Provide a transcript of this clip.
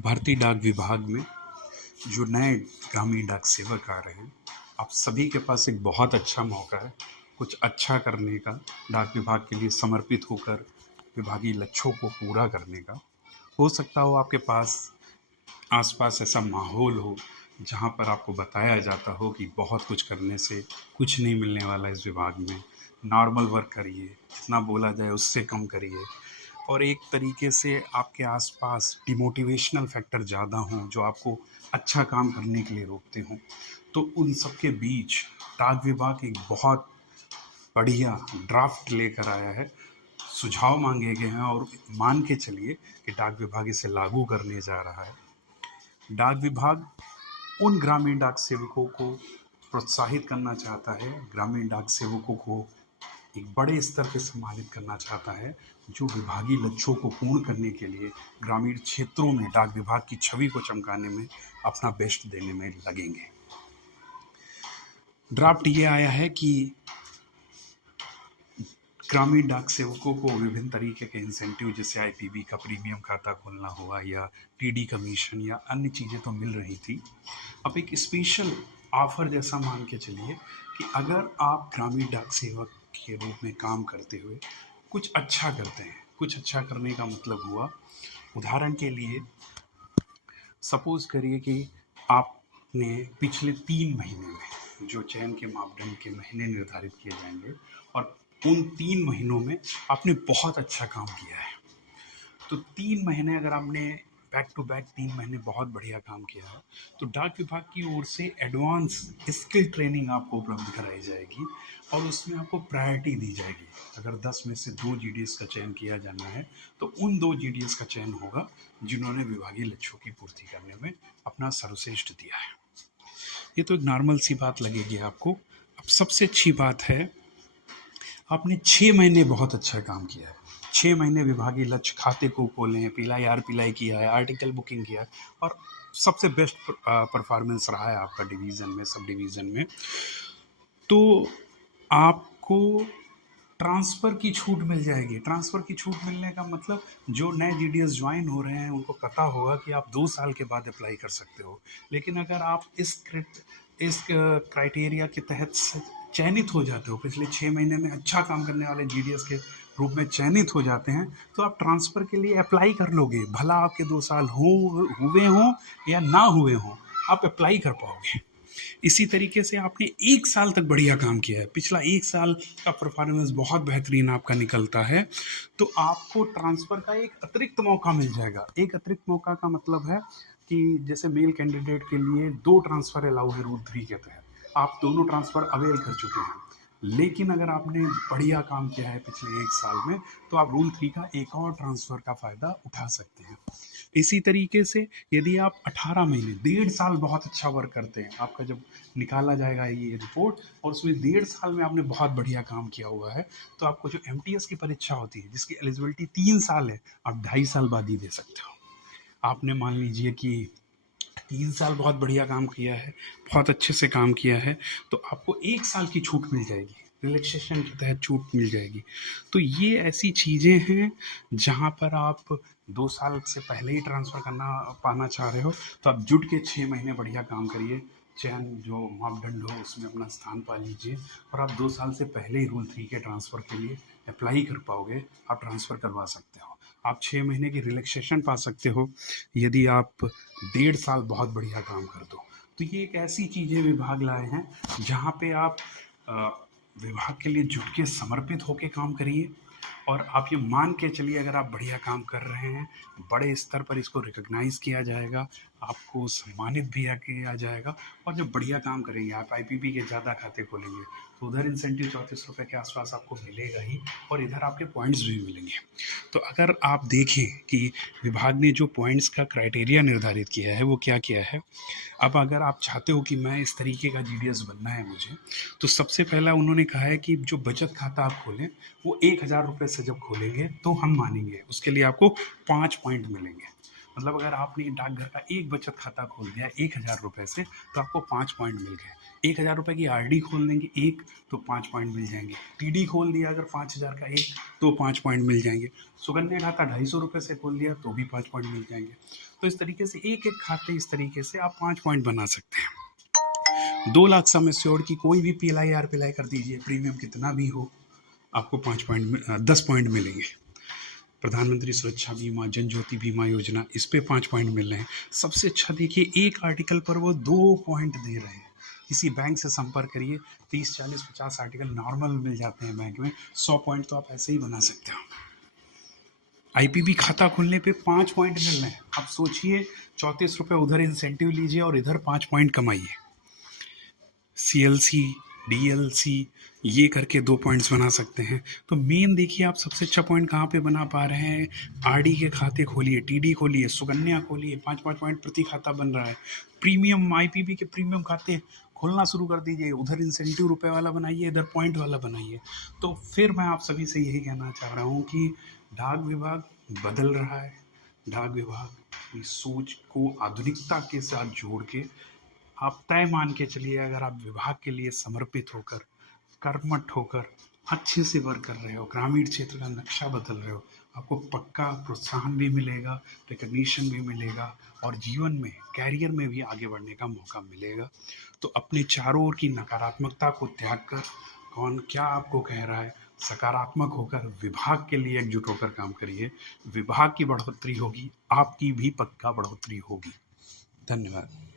भारतीय डाक विभाग में जो नए ग्रामीण डाक सेवक आ रहे हैं, आप सभी के पास एक बहुत अच्छा मौका है कुछ अच्छा करने का, डाक विभाग के लिए समर्पित होकर विभागीय लक्ष्यों को पूरा करने का। हो सकता हो आपके पास आसपास ऐसा माहौल हो जहाँ पर आपको बताया जाता हो कि बहुत कुछ करने से कुछ नहीं मिलने वाला इस विभाग में, नॉर्मल वर्क करिए, जितना बोला जाए उससे कम करिए, और एक तरीके से आपके आसपास डिमोटिवेशनल फैक्टर ज़्यादा हों जो आपको अच्छा काम करने के लिए रोकते हों। तो उन सब के बीच डाक विभाग एक बहुत बढ़िया ड्राफ्ट लेकर आया है, सुझाव मांगे गए हैं और मान के चलिए कि डाक विभाग इसे लागू करने जा रहा है। डाक विभाग उन ग्रामीण डाक सेवकों को प्रोत्साहित करना चाहता है, ग्रामीण डाक सेवकों को एक बड़े स्तर पर सम्मानित करना चाहता है जो विभागीय लक्ष्यों को पूर्ण करने के लिए ग्रामीण क्षेत्रों में डाक विभाग की छवि को चमकाने में अपना बेस्ट देने में लगेंगे। ड्राफ्ट ये आया है कि ग्रामीण डाक सेवकों को विभिन्न तरीके के इंसेंटिव जैसे आईपीबी का प्रीमियम खाता खोलना हुआ या टीडी कमीशन या अन्य चीज़ें तो मिल रही थी। अब एक स्पेशल ऑफर जैसा मान के चलिए कि अगर आप ग्रामीण डाक सेवक के रूप में काम करते हुए कुछ अच्छा करते हैं, कुछ अच्छा करने का मतलब हुआ, उदाहरण के लिए सपोज करिए कि आपने पिछले 3 महीने में जो चयन के मापदंड के महीने निर्धारित किए जाएंगे और उन 3 महीनों में आपने बहुत अच्छा काम किया है, तो 3 महीने अगर आपने बैक टू बैक 3 महीने बहुत बढ़िया काम किया है तो डाक विभाग की ओर से एडवांस स्किल ट्रेनिंग आपको उपलब्ध कराई जाएगी और उसमें आपको प्रायोरिटी दी जाएगी। अगर 10 में से 2 जीडीएस का चयन किया जाना है तो उन 2 जीडीएस का चयन होगा जिन्होंने विभागीय लक्ष्यों की पूर्ति करने में अपना सर्वश्रेष्ठ दिया है। ये तो एक नॉर्मल सी बात लगेगी आपको। अब सबसे अच्छी बात है, आपने 6 महीने बहुत अच्छा काम किया है, 6 महीने विभागीय लक्ष्य खाते को खोले हैं, पिलाई आर पिलाई किया है, आर्टिकल बुकिंग किया है और सबसे बेस्ट परफॉर्मेंस रहा है आपका डिवीज़न में, सब डिवीज़न में, तो आपको ट्रांसफ़र की छूट मिल जाएगी। ट्रांसफ़र की छूट मिलने का मतलब जो नए जीडीएस ज्वाइन हो रहे हैं उनको पता होगा कि आप 2 साल के बाद अप्लाई कर सकते हो। लेकिन अगर आप इस क्राइटेरिया के तहत चयनित हो जाते हो, पिछले 6 महीने में अच्छा काम करने वाले जीडीएस के रूप में चयनित हो जाते हैं, तो आप ट्रांसफ़र के लिए अप्लाई कर लोगे, भला आपके 2 साल हुए हों या ना हुए हों, आप अप्लाई कर पाओगे। इसी तरीके से आपने 1 साल तक बढ़िया काम किया है, पिछला 1 साल का परफॉर्मेंस बहुत बेहतरीन आपका निकलता है, तो आपको ट्रांसफ़र का एक अतिरिक्त मौका मिल जाएगा। एक अतिरिक्त मौका का मतलब है कि जैसे मेल कैंडिडेट के लिए 2 ट्रांसफ़र अलाउ है रूल 3 के तहत, आप दोनों ट्रांसफ़र अवेल कर चुके हैं। लेकिन अगर आपने बढ़िया काम किया है पिछले 1 साल में तो आप रूल 3 का एक और ट्रांसफ़र का फ़ायदा उठा सकते हैं। इसी तरीके से यदि आप 18 महीने, 1.5 साल बहुत अच्छा वर्क करते हैं, आपका जब निकाला जाएगा ये रिपोर्ट और उसमें 1.5 साल में आपने बहुत बढ़िया काम किया हुआ है, तो आपको जो एमटीएस की परीक्षा होती है जिसकी एलिजिबिलिटी 3 साल है, आप 2.5 साल बाद ही दे सकते हो। आपने मान लीजिए कि 3 साल बहुत बढ़िया काम किया है, बहुत अच्छे से काम किया है, तो आपको 1 साल की छूट मिल जाएगी, रिलैक्सेशन के तहत छूट मिल जाएगी। तो ये ऐसी चीज़ें हैं जहाँ पर आप 2 साल से पहले ही ट्रांसफ़र करना पाना चाह रहे हो तो आप जुट के 6 महीने बढ़िया काम करिए, चयन जो मापदंड हो उसमें अपना स्थान पा लीजिए और आप 2 साल से पहले ही रूल 3 के ट्रांसफ़र के लिए अप्लाई कर पाओगे, आप ट्रांसफ़र करवा सकते हो। आप 6 महीने की रिलैक्सेशन पा सकते हो यदि आप 1.5 साल बहुत बढ़िया काम कर दो। तो ये एक ऐसी चीज़ें विभाग लाए हैं जहाँ पे आप विभाग के लिए जुट के समर्पित होकर काम करिए और आप ये मान के चलिए अगर आप बढ़िया काम कर रहे हैं, बड़े स्तर पर इसको रिकॉग्नाइज़ किया जाएगा, आपको सम्मानित भी किया जाएगा और जब बढ़िया काम करेंगे, आप आईपीबी के ज़्यादा खाते खोलेंगे तो उधर इंसेंटिव 34 रुपये के आसपास आपको मिलेगा ही और इधर आपके पॉइंट्स भी मिलेंगे। तो अगर आप देखें कि विभाग ने जो पॉइंट्स का क्राइटेरिया निर्धारित किया है वो क्या क्या है, अब अगर आप चाहते हो कि मैं इस तरीके का जीडीएस बनना है मुझे, तो सबसे पहला उन्होंने कहा है कि जो बचत खाता आप खोलें वो 1000 रुपये से जब खोलेंगे तो हम मानेंगे, उसके लिए आपको 5 पॉइंट मिलेंगे। मतलब अगर आपने डाकघर का एक बचत खाता खोल दिया 1,000 रुपये से, तो आपको 5 पॉइंट मिल गए। 1,000 रुपये की आरडी खोल देंगे एक, तो 5 पॉइंट मिल जाएंगे। टीडी खोल दिया अगर 5,000 का एक, तो 5 पॉइंट मिल जाएंगे। सुकन्या खाता 250 रुपये से खोल दिया तो भी 5 पॉइंट मिल जाएंगे। तो इस तरीके से एक एक खाते इस तरीके से आप 5 पॉइंट बना सकते हैं। 2 लाख सम एश्योर्ड की कोई भी पीएलआई आरपीएलआई कर दीजिए, प्रीमियम कितना भी हो, आपको 10 पॉइंट मिलेंगे। प्रधानमंत्री सुरक्षा बीमा, जन ज्योति बीमा योजना, इस पे 5 पॉइंट मिल रहे हैं। सबसे अच्छा देखिए, एक आर्टिकल पर वो 2 पॉइंट दे रहे हैं। किसी बैंक से संपर्क करिए, 30, 40, 50 आर्टिकल नॉर्मल मिल जाते हैं बैंक में, 100 पॉइंट तो आप ऐसे ही बना सकते हो। आईपीबी खाता खोलने पे 5 पॉइंट मिल रहे हैं। आप सोचिए, 34 रुपये उधर इंसेंटिव लीजिए और इधर 5 पॉइंट कमाइए। सीएलसी, डीएलसी, ये करके 2 पॉइंट्स बना सकते हैं। तो मेन देखिए, आप सबसे अच्छा पॉइंट कहाँ पे बना पा रहे हैं? आरडी के खाते खोलिए, टीडी खोलिए, सुकन्या खोलिए, 5-5 पॉइंट प्रति खाता बन रहा है। प्रीमियम आईपीबी के प्रीमियम खाते खोलना शुरू कर दीजिए, उधर इंसेंटिव रुपए वाला बनाइए, इधर पॉइंट वाला बनाइए। तो फिर मैं आप सभी से यही कहना चाह रहा हूँ कि डाक विभाग बदल रहा है। डाक विभाग की सोच को आधुनिकता के साथ जोड़ के आप तय मान के चलिए, अगर आप विभाग के लिए समर्पित होकर, कर्मठ होकर, अच्छे से वर्क कर रहे हो, ग्रामीण क्षेत्र का नक्शा बदल रहे हो, आपको पक्का प्रोत्साहन भी मिलेगा, रिकग्निशन भी मिलेगा और जीवन में, कैरियर में भी आगे बढ़ने का मौका मिलेगा। तो अपने चारों ओर की नकारात्मकता को त्याग कर, कौन क्या आपको कह रहा है, सकारात्मक होकर विभाग के लिए एकजुट होकर काम करिए। विभाग की बढ़ोतरी होगी, आपकी भी पक्का बढ़ोतरी होगी। धन्यवाद।